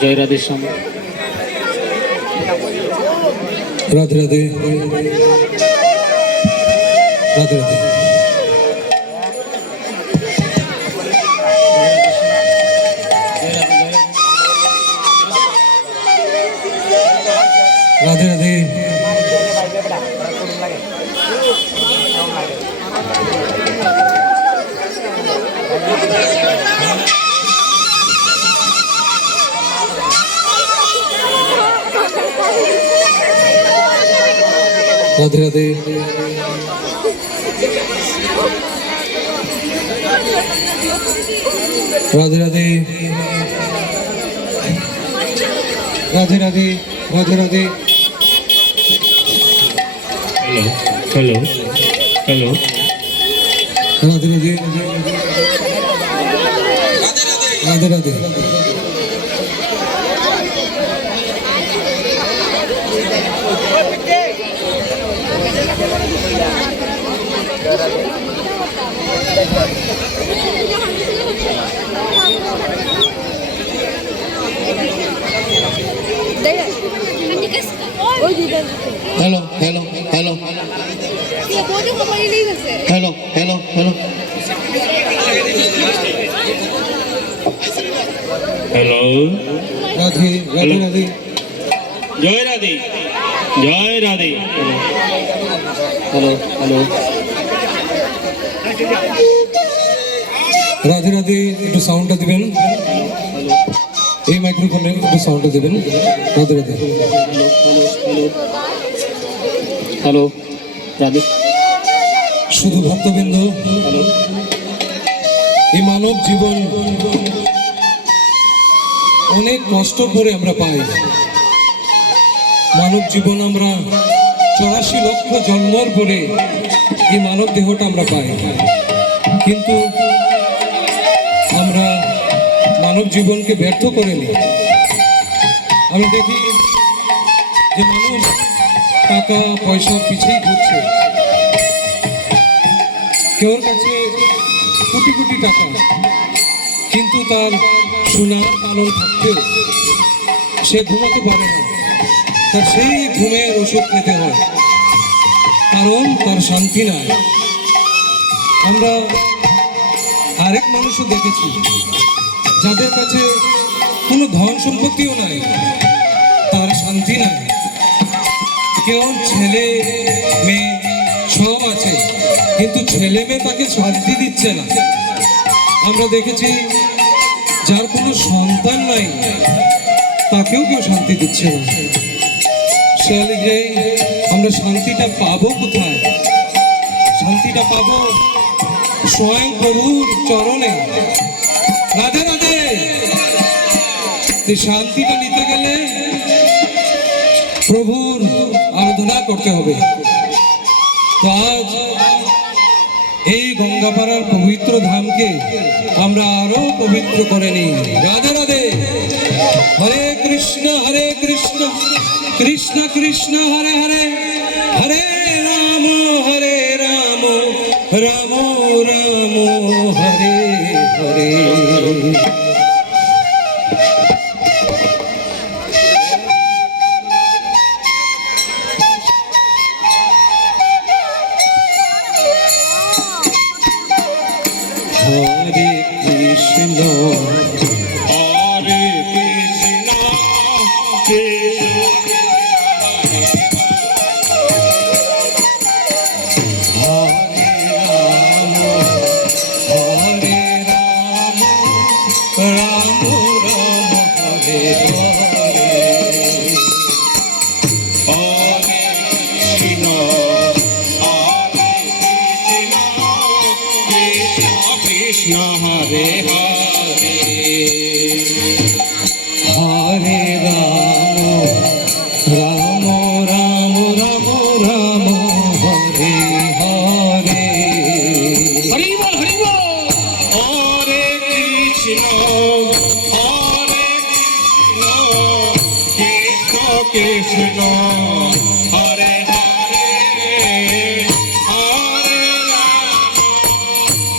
জয় Radhe Shyam. Radhe Radhe Radhe Radhe. Radhe Radhe. Radhe Radhe. Radhe Radhe Radhe Radhe Radhe Radhe. Hello hello hello. Radhe Radhe Radhe Radhe. Hello hello hello hello hello hello hello. Radhe Radhe Radhe. জয় রাধে জয় Radhe. Hello hello. Radhe Radhe. একটু সাউন্ডটা দিবেন, এই মাইক্রোফোনে একটু সাউন্ডটা দিবেন। রাধে রাধে। হ্যালো রাধে। শুধু ভক্তবৃন্দ, হ্যালো। এই মানব জীবন অনেক কষ্ট করে আমরা পাই। মানব জীবন আমরা 84 লক্ষ জন্মর পরে এই মানব দেহটা আমরা পাই, কিন্তু আমরা মানব জীবনকে ব্যর্থ করে নিই। আমরা দেখি যে মানুষ টাকা পয়সার পিছেই ঘুরছে। কেউর কাছে কোটি কোটি টাকা, কিন্তু তার সোনার পালন থাকতেও সে ঘুমাতে পারে না। তার সেই ঘুমের ওষুধ খেতে হয়, কারণ তার শান্তি নাই। আমরা আরেক মানুষও দেখেছি যাদের কাছে কোনো ধন সম্পত্তিও নাই, তার শান্তি নাই। কেউ ছেলে মেয়ে সব আছে, কিন্তু ছেলে মেয়ে তাকে শান্তি দিচ্ছে না। আমরা দেখেছি যার কোনো সন্তান নাই, তাকেও কেউ শান্তি দিচ্ছে না। সে আমরা শান্তিটা পাবো কোথায়? শান্তিটা পাবো স্বয়ং প্রভুর চরণে। রাধে রাধে। শান্তিটা নিতে গেলে প্রভুর আরাধনা করতে হবে। তো আজ এই গঙ্গাপাড়ার পবিত্র ধামকে আমরা আরো পবিত্র করে নিই। রাধে রাধে। হরে কৃষ্ণ কৃষ্ণ কৃষ্ণ হরে হরে, হরে রাম রাম রাম হরে হরে। হরে কৃষ্ণ হরে কৃষ্ণ রাম রাম হরে হরে। হরে কৃষ্ণ কৃষ্ণ হরে হরে। হরে রাম রাম রাম রাম রাম হরে হরে। হরি বল হরি বল। হরে কৃষ্ণ কৃষ্ণ কৃষ্ণ হরে হরে, হরে রাম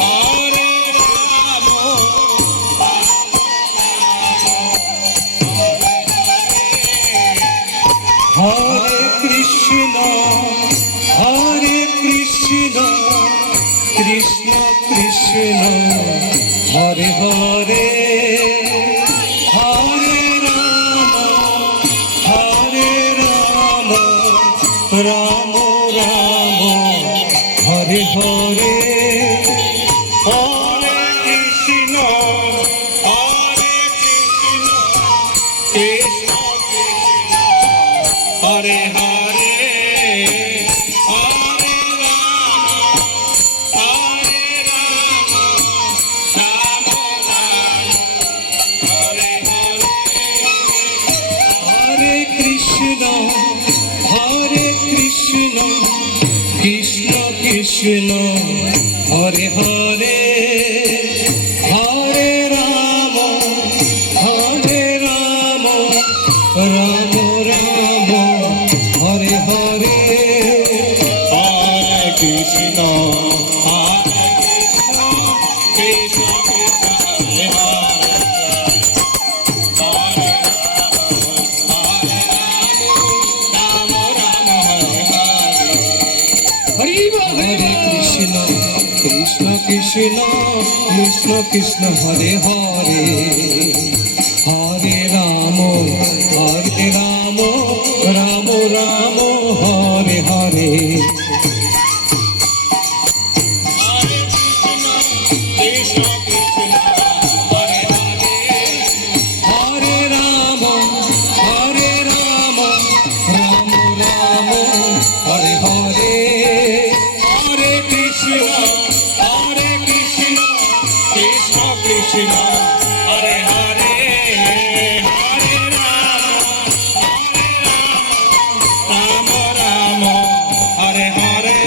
হরে রাম কৃষ্ণ হরে কৃষ্ণ কৃষ্ণ কৃষ্ণ হরে হরে হরে রাম রাম রাম হরে হরে হরে কৃষ্ণ কৃষ্ণ কৃষ্ণ হরে হরে হরে রাম রাম রাম হরে হরে কৃষ্ণ কৃষ্ণ কৃষ্ণ হরে হরে হরে রাম রাম রাম হরে হরে হরে কৃষ্ণ কৃষ্ণ কৃষ্ণ হরে হরে হরে রাম রাম হরে হরে হরে কৃষ্ণ কৃষ্ণ কৃষ্ণ কৃষ্ণ কৃষ্ণ হরে হরে হরে রাম রাম রাম হরে হরে কৃষ্ণ কৃষ্ণ হরে হরে হরে রাম রাম রাম হরে হরে হরে কৃষ্ণ কৃষ্ণ কৃষ্ণ হরে হরে হরে রাম রাম হরে হরে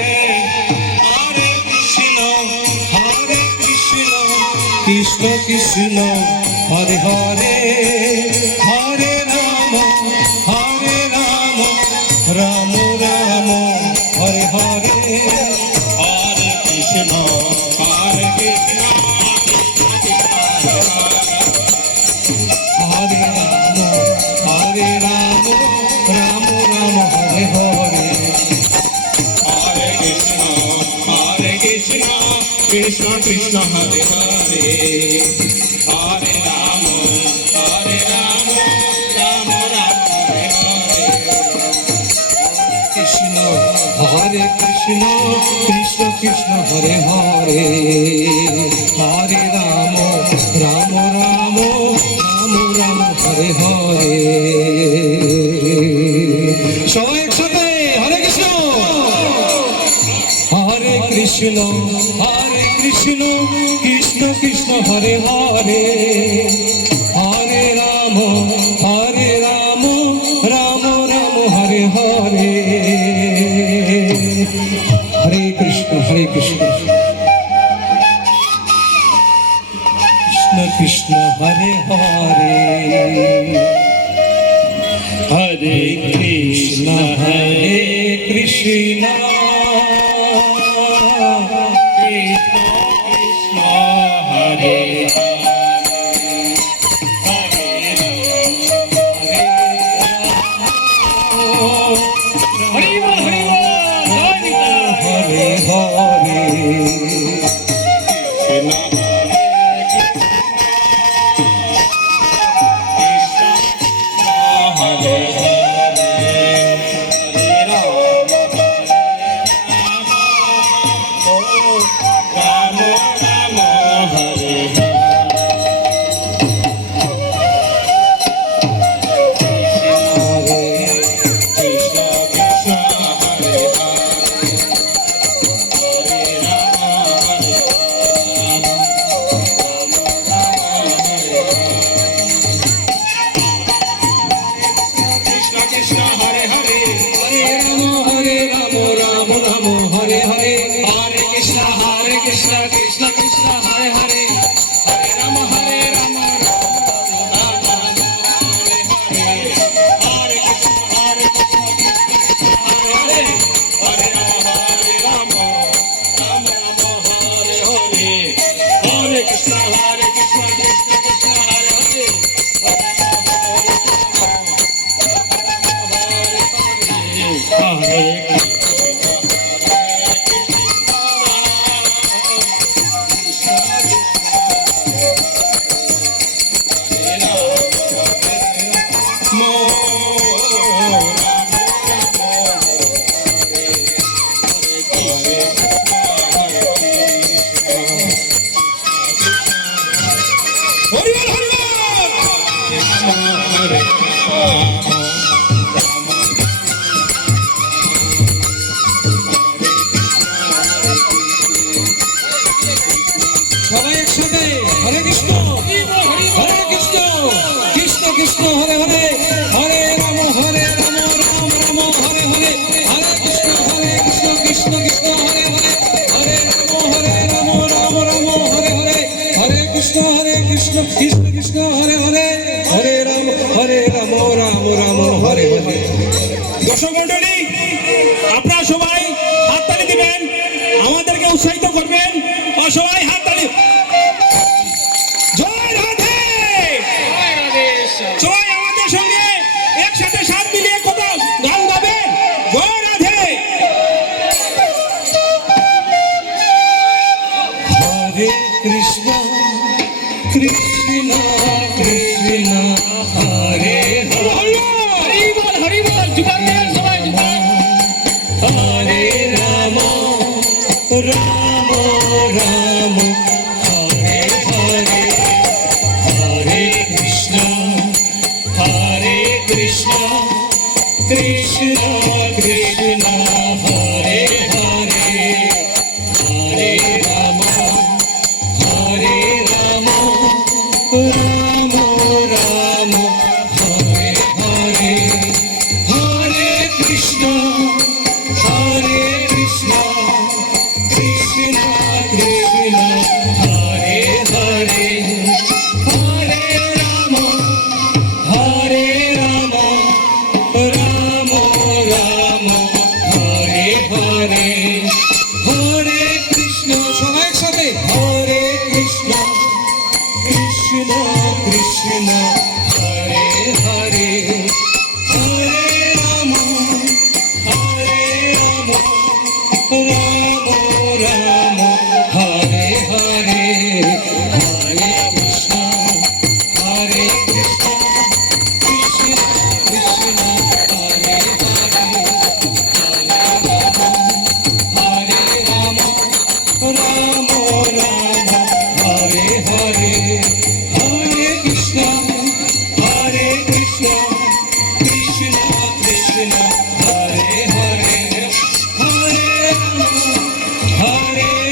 হরে কৃষ্ণ কৃষ্ণ কৃষ্ণ হরে হরে হরে রাম রাম রাম হরে হরে হরে কৃষ্ণ হরে রাম রাম রাম হরে হরে হরে কৃষ্ণ কৃষ্ণ কৃষ্ণ হরে হরে হরে রাম রাম রাম হরে হরে কৃষ্ণ হরে কৃষ্ণ কৃষ্ণ কৃষ্ণ হরে হরে হরে রাম রাম রাম হরে হরে সবাই একসাথে হরে কৃষ্ণ কৃষ্ণ কৃষ্ণ কৃষ্ণ হরে হরে হরে রাম রাম রাম হরে হরে হরে কৃষ্ণ কৃষ্ণ কৃষ্ণ হরে হরে হরে কৃষ্ণ কৃষ্ণ কৃষ্ণ হরে হরে হরে হরে হরে হরে হরে রাম রাম রাম হরে হরে হরে কৃষ্ণ কৃষ্ণ কৃষ্ণ কৃষ্ণ হরে হরে হরে রাম রাম রাম হরে হরে হরে কৃষ্ণ কৃষ্ণ কৃষ্ণ কৃষ্ণ হরে হরে হরে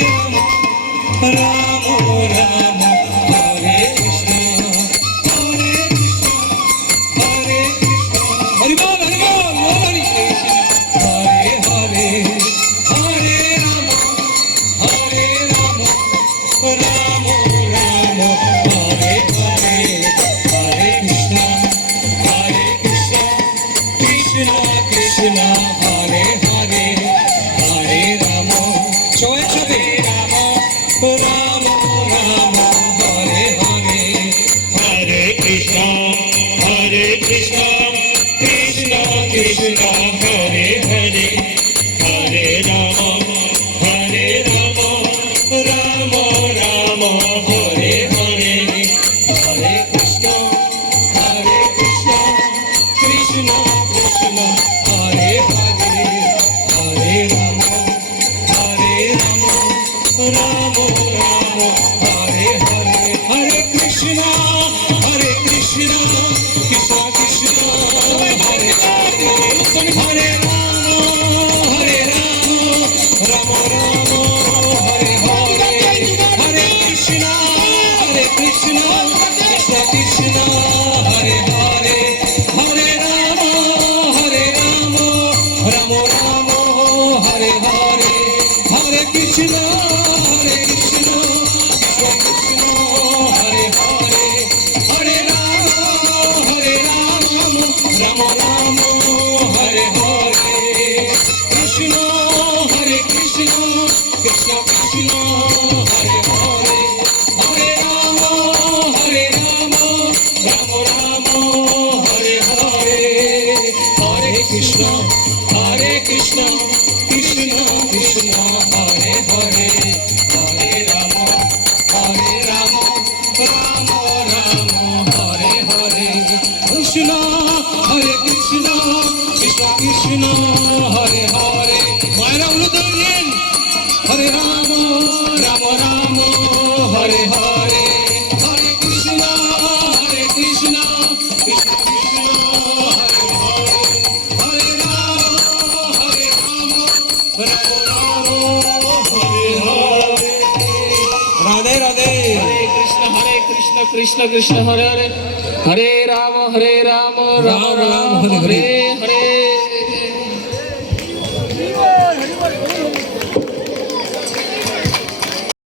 রাম রাম রাম হরে কৃষ্ণ হরে কৃষ্ণ হরি বল হরি কৃষ্ণ হরে হরে হরে রাম রাম রাম হরে হরে হরে কৃষ্ণ কৃষ্ণ কৃষ্ণ হরে হরে হরে রাম সবাই একসাথে রাম রাম হরে হরে হরে কৃষ্ণ কৃষ্ণ কৃষ্ণ হরে হরে হরে রাম রাম রাম হরে হরে হরে কৃষ্ণ কৃষ্ণ কৃষ্ণ হরে হরে হরে রাম রাম হরে হরে হরে কৃষ্ণ কৃষ্ণ কৃষ্ণ হরে হরে হরে রাম হরে হরে হরে কৃষ্ণ কৃষ্ণ কৃষ্ণ হরে হরে হরে রাম রাম হরে হরে হরে কৃষ্ণ কৃষ্ণ কৃষ্ণ হরে হরে হরে রাম রাম হরে হরে কৃষ্ণ কৃষ্ণ কৃষ্ণ হরে হরে হরে রাম রাম হরে হরে হরে কৃষ্ণ কৃষ্ণ কৃষ্ণ হরে হরে হরে রাম রাম হরে হরে কৃষ্ণ কৃষ্ণ কৃষ্ণ হরে হরে মায়েরা উন্নতি দিন হরে রাম রাম হরে হরে হরে কৃষ্ণ কৃষ্ণ কৃষ্ণ হরে হরে হরে রাম রাম হরে হরে রাধে রাধে হরে কৃষ্ণ কৃষ্ণ কৃষ্ণ হরে হরে হরে রাম রাম রাম হরে হরে